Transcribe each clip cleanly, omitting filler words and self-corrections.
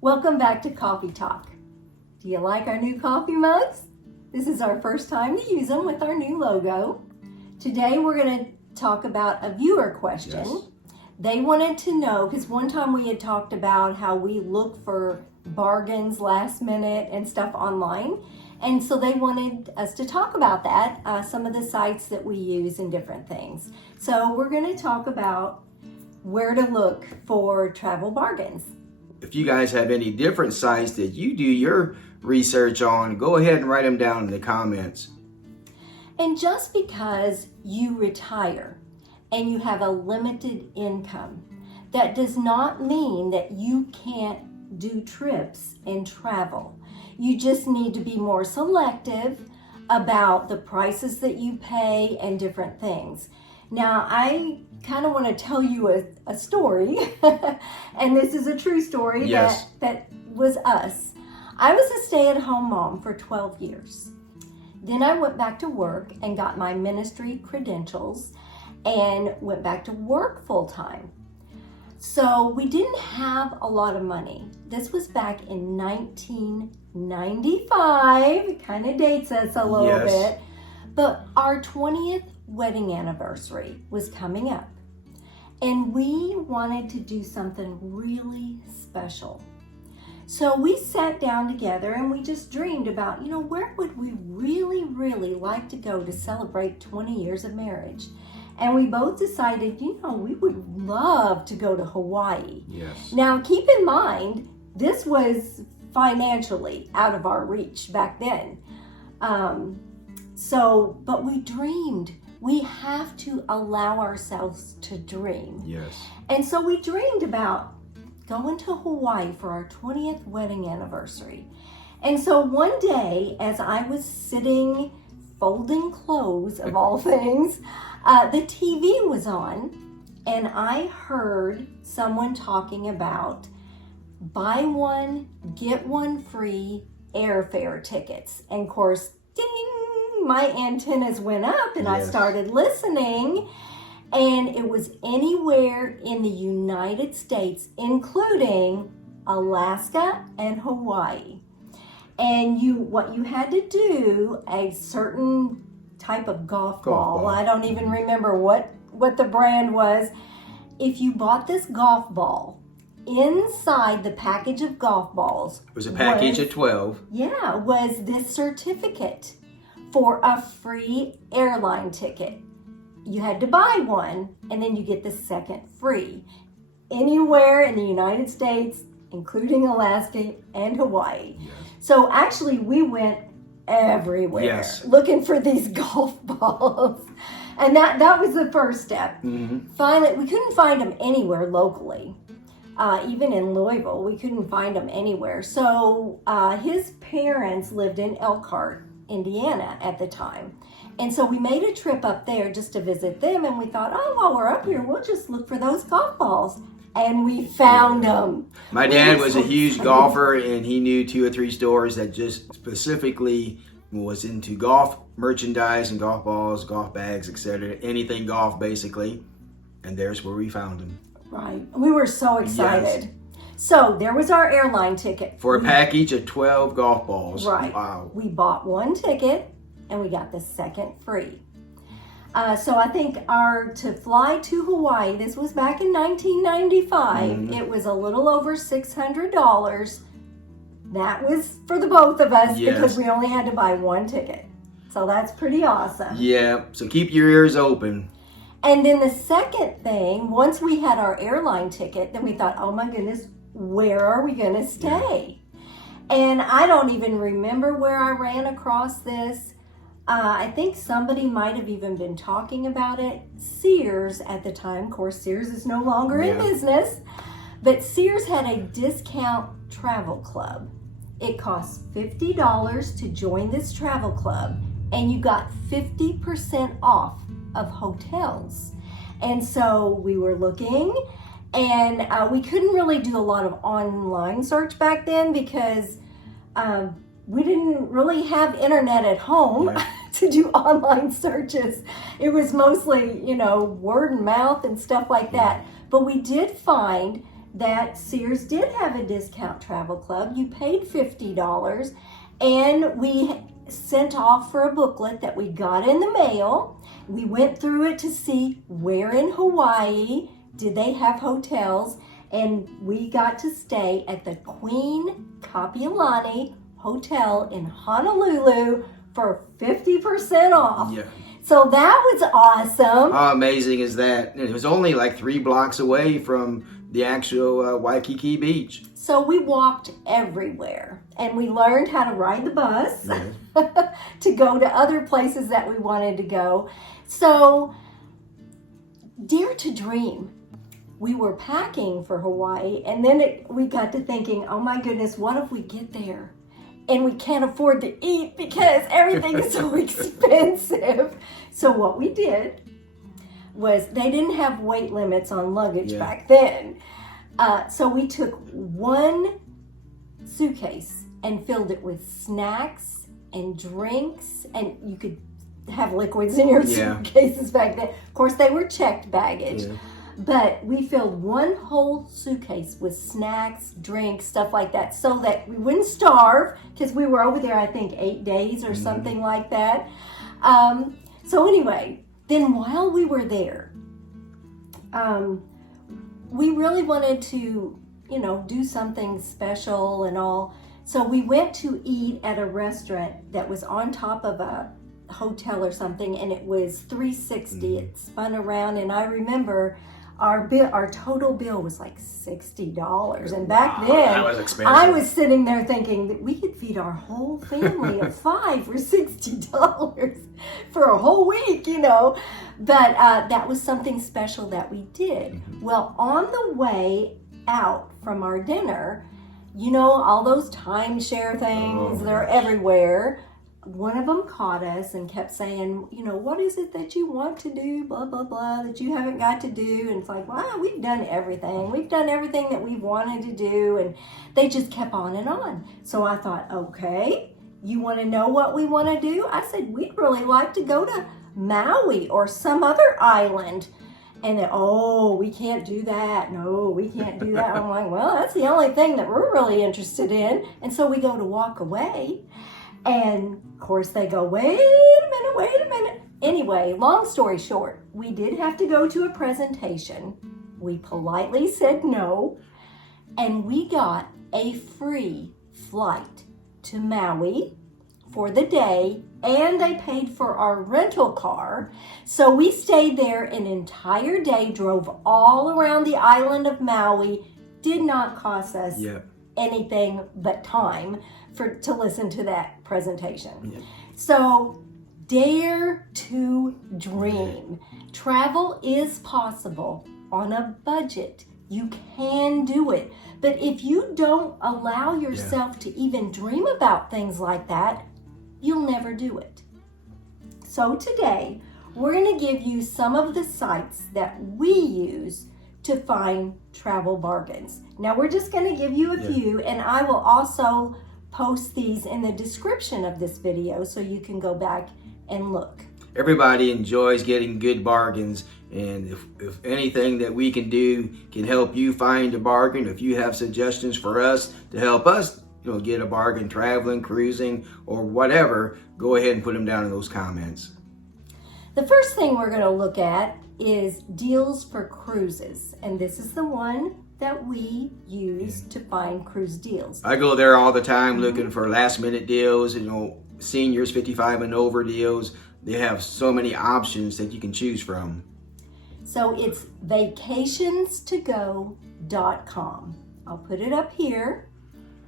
Welcome back to Coffee Talk. Do you like our new coffee mugs? This is our first time to use them with our new logo. Today we're going to talk about a viewer question. Yes. They wanted to know, because one time we had talked about how we look for bargains last minute and stuff online. And so they wanted us to talk about that, some of the sites that we use and different things. So we're going to talk about where to look for travel bargains. If you guys have any different sites that you do your research on, go ahead and write them down in the comments. And just because you retire and you have a limited income, that does not mean that you can't do trips and travel. You just need to be more selective about the prices that you pay and different things. Now, I kind of want to tell you a story, and this is a true story. Yes. that was us. I was a stay-at-home mom for 12 years. Then I went back to work and got my ministry credentials and went back to work full-time. So we didn't have a lot of money. This was back in 1995. It kind of dates us a little Yes. bit. But our 20th wedding anniversary was coming up. And we wanted to do something really special. So we sat down together and we just dreamed about, where would we really, really like to go to celebrate 20 years of marriage? And we both decided, we would love to go to Hawaii. Yes. Now, keep in mind, this was financially out of our reach back then. But we dreamed. We have to allow ourselves to dream. Yes. And so we dreamed about going to Hawaii for our 20th wedding anniversary. And so one day, as I was sitting folding clothes, of all things, the TV was on, and I heard someone talking about buy one, get one free airfare tickets. And of course, ding, my antennas went up and I Yes. started listening. And it was anywhere in the United States, including Alaska and Hawaii. And what you had to do, a certain type of golf ball. I don't even remember what the brand was. If you bought this golf ball, inside the package of golf balls, It was a package of 12. yeah, was this certificate for a free airline ticket. You had to buy one, and then you get the second free. Anywhere in the United States, including Alaska and Hawaii. Yes. So actually, we went everywhere Yes. looking for these golf balls. And that was the first step. Mm-hmm. Finally, we couldn't find them anywhere locally. Even in Louisville, we couldn't find them anywhere. So his parents lived in Elkhart, Indiana at the time. And so we made a trip up there just to visit them, and we thought, while we're up here, we'll just look for those golf balls. And we found them. My dad was a huge golfer, and he knew 2 or 3 stores that just specifically was into golf merchandise and golf balls, golf bags, etc. Anything golf, basically. And there's where we found them. Right. We were so excited. Yes. So there was our airline ticket. For a package of 12 golf balls. Right. Wow. We bought one ticket, and we got the second free. So I think to fly to Hawaii, this was back in 1995, Mm-hmm. It was a little over $600. That was for the both of us Yes. because we only had to buy one ticket. So that's pretty awesome. Yeah, so keep your ears open. And then the second thing, once we had our airline ticket, then we thought, oh my goodness, where are we going to stay? And I don't even remember where I ran across this. I think somebody might have even been talking about it. Sears at the time, of course, Sears is no longer in business, but Sears had a discount travel club. It cost $50 to join this travel club, and you got 50% off of hotels. And so we were looking, and we couldn't really do a lot of online search back then because we didn't really have internet at home to do online searches. It was mostly, word and mouth and stuff like that. But we did find that Sears did have a discount travel club. You paid $50, and we sent off for a booklet that we got in the mail. We went through it to see where in Hawaii did they have hotels, and we got to stay at the Queen Kapiolani Hotel in Honolulu for 50% off. Yeah. So that was awesome. How amazing is that? It was only like 3 blocks away from the actual Waikiki Beach. So we walked everywhere, and we learned how to ride the bus to go to other places that we wanted to go. So, dare to dream. We were packing for Hawaii, and then we got to thinking, oh my goodness, what if we get there and we can't afford to eat because everything is so expensive? So what we did was, they didn't have weight limits on luggage back then. So we took one suitcase and filled it with snacks and drinks, and you could have liquids in your suitcases back then. Of course, they were checked baggage. Yeah. But we filled one whole suitcase with snacks, drinks, stuff like that, so that we wouldn't starve, because we were over there, I think, 8 days or something like that. So anyway, then while we were there, we really wanted to, do something special and all. So we went to eat at a restaurant that was on top of a hotel or something, and it was 360. It spun around, and I remember our total bill was like $60. And back then, that was expensive. I was sitting there thinking that we could feed our whole family of 5 for $60 for a whole week, But that was something special that we did. Well, on the way out from our dinner, all those timeshare things, they're everywhere. One of them caught us and kept saying, what is it that you want to do, blah, blah, blah, that you haven't got to do? And it's like, wow, we've done everything. We've done everything that we've wanted to do. And they just kept on and on. So I thought, okay, you want to know what we want to do? I said, we'd really like to go to Maui or some other island. And then, we can't do that. No, we can't do that. I'm like, well, that's the only thing that we're really interested in. And so we go to walk away. And of course they go, wait a minute. Anyway, long story short, we did have to go to a presentation. We politely said no, and we got a free flight to Maui for the day, and they paid for our rental car. So we stayed there an entire day, drove all around the island of Maui. Did not cost us anything but time to listen to that presentation. So dare to dream. Travel is possible on a budget. You can do it. But if you don't allow yourself to even dream about things like that, you'll never do it. So today, we're going to give you some of the sites that we use to find travel bargains. Now, we're just going to give you a few, and I will also post these in the description of this video so you can go back and look. Everybody enjoys getting good bargains, and if anything that we can do can help you find a bargain, if you have suggestions for us to help us get a bargain traveling, cruising, or whatever, go ahead and put them down in those comments. The first thing we're going to look at is deals for cruises, and this is the one that we use to find cruise deals. I go there all the time looking for last minute deals, seniors 55 and over deals. They have so many options that you can choose from. So it's vacationstogo.com. I'll put it up here,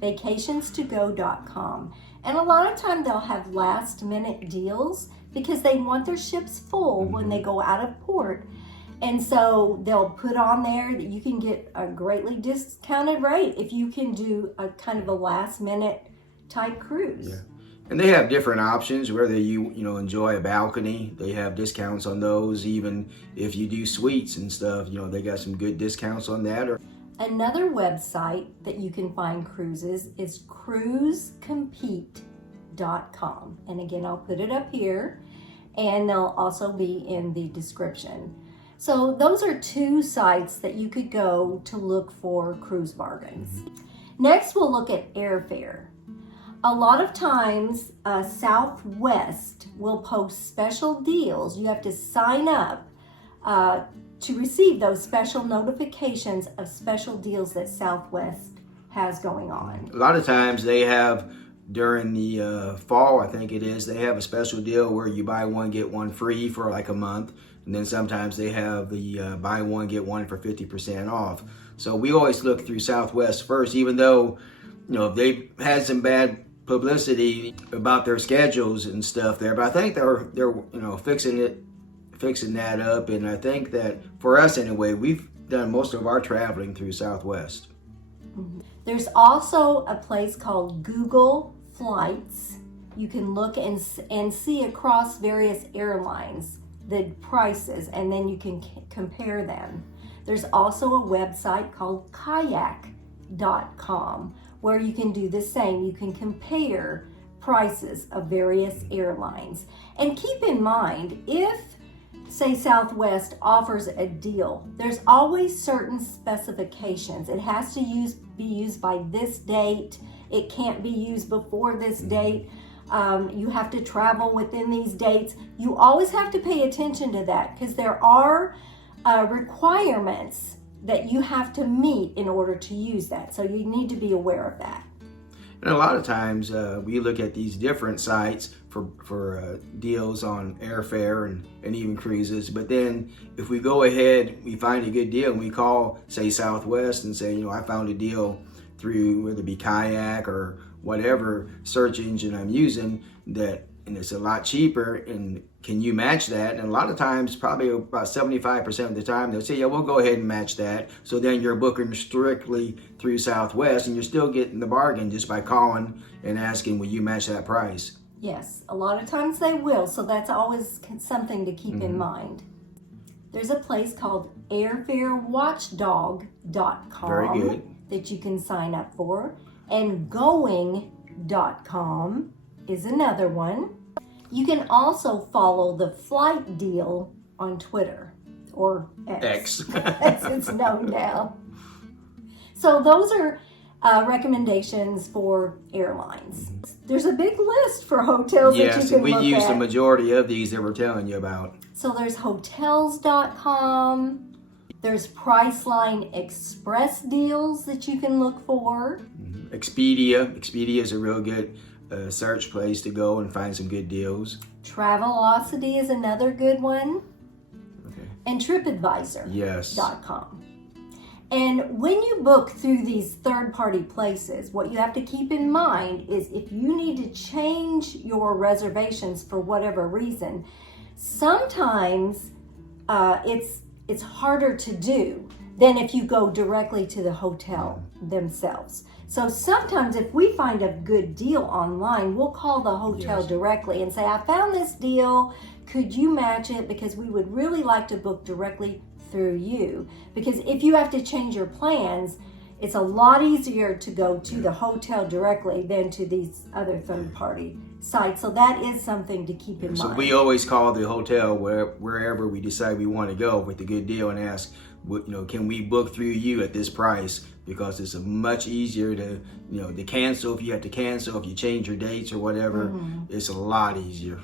vacationstogo.com. And a lot of time they'll have last minute deals because they want their ships full when they go out of port. And so they'll put on there that you can get a greatly discounted rate if you can do a kind of a last minute type cruise. Yeah. And they have different options, whether you enjoy a balcony, they have discounts on those. Even if you do suites and stuff, they got some good discounts on that. Another website that you can find cruises is cruisecompete.com. And again, I'll put it up here, and they'll also be in the description. So those are two sites that you could go to look for cruise bargains. Next, we'll look at airfare. A lot of times, Southwest will post special deals. You have to sign up to receive those special notifications of special deals that Southwest has going on. A lot of times they have, during the fall, I think it is, they have a special deal where you buy one, get one free for like a month. And then sometimes they have the buy one, get one for 50% off. So we always look through Southwest first, even though, they've had some bad publicity about their schedules and stuff there. But I think they're fixing that up. And I think that for us anyway, we've done most of our traveling through Southwest. There's also a place called Google Flights. You can look and see across various airlines the prices, and then you can compare them. There's also a website called kayak.com where you can do the same. You can compare prices of various airlines. And keep in mind, if, say, Southwest offers a deal, there's always certain specifications. It has to be used by this date. It can't be used before this date. You have to travel within these dates. You always have to pay attention to that because there are requirements that you have to meet in order to use that. So you need to be aware of that. And a lot of times we look at these different sites for deals on airfare and even cruises. But then if we go ahead, we find a good deal and we call, say, Southwest and say, I found a deal through whether it be Kayak or whatever search engine I'm using, and it's a lot cheaper, and can you match that? And a lot of times, probably about 75% of the time, they'll say, yeah, we'll go ahead and match that. So then you're booking strictly through Southwest, and you're still getting the bargain just by calling and asking, will you match that price? Yes, a lot of times they will, so that's always something to keep in mind. There's a place called airfarewatchdog.com Very good. that you can sign up for, and going.com is another one. You can also follow the flight deal on Twitter, or X. As it's known now. So those are recommendations for airlines. There's a big list for hotels that you can look at. Yes, we use the majority of these that we're telling you about. So there's hotels.com. There's Priceline Express deals that you can look for. Expedia is a real good search place to go and find some good deals. Travelocity is another good one. Okay. And TripAdvisor.com. Yes. And when you book through these third-party places, what you have to keep in mind is if you need to change your reservations for whatever reason, sometimes it's harder to do than if you go directly to the hotel themselves. So sometimes if we find a good deal online, we'll call the hotel directly and say, I found this deal, could you match it? Because we would really like to book directly through you. Because if you have to change your plans, it's a lot easier to go to the hotel directly than to these other third-party sites. So that is something to keep in mind. So we always call the hotel wherever we decide we want to go with a good deal and ask, can we book through you at this price? Because it's much easier to cancel if you have to cancel, if you change your dates or whatever. It's a lot easier.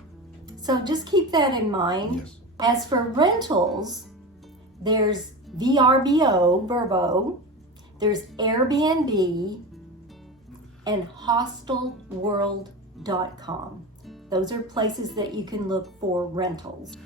So just keep that in mind. Yes. As for rentals, there's VRBO, there's AirBNB, and hostelworld.com. Those are places that you can look for rentals.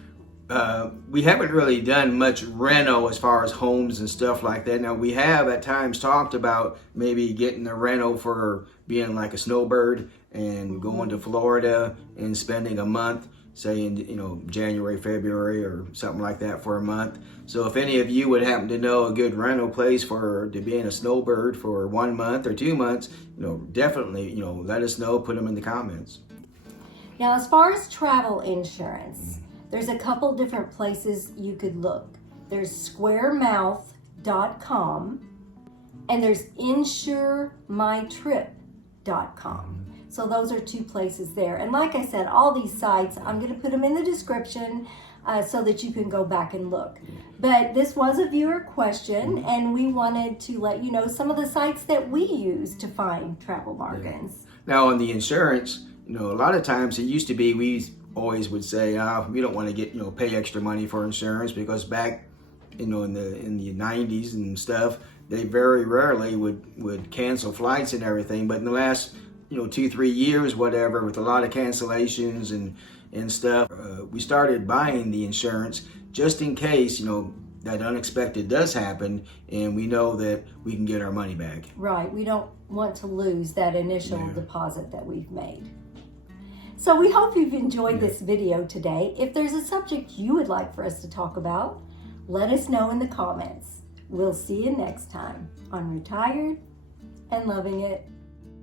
We haven't really done much reno as far as homes and stuff like that. Now, we have at times talked about maybe getting a rental for being like a snowbird and going to Florida and spending a month, say in January, February, or something like that for a month. So if any of you would happen to know a good rental place to be in a snowbird for 1 month or 2 months, definitely let us know. Put them in the comments. Now, as far as travel insurance, there's a couple different places you could look. There's squaremouth.com and there's insuremytrip.com. So those are two places there. And like I said, all these sites, I'm going to put them in the description. so that you can go back and look. But this was a viewer question, and we wanted to let you know some of the sites that we use to find travel bargains. Now on the insurance, a lot of times it used to be we always would say we don't want to get pay extra money for insurance, because back in the 90s and stuff, they very rarely would cancel flights and everything. But in the last 2-3 years, whatever, with a lot of cancellations and stuff, we started buying the insurance just in case that unexpected does happen, and we know that we can get our money back. Right, we don't want to lose that initial deposit that we've made. So we hope you've enjoyed this video today. If there's a subject you would like for us to talk about, let us know in the comments. We'll see you next time on Retired and Loving It.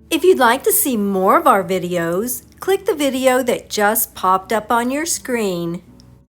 If you'd like to see more of our videos, click the video that just popped up on your screen.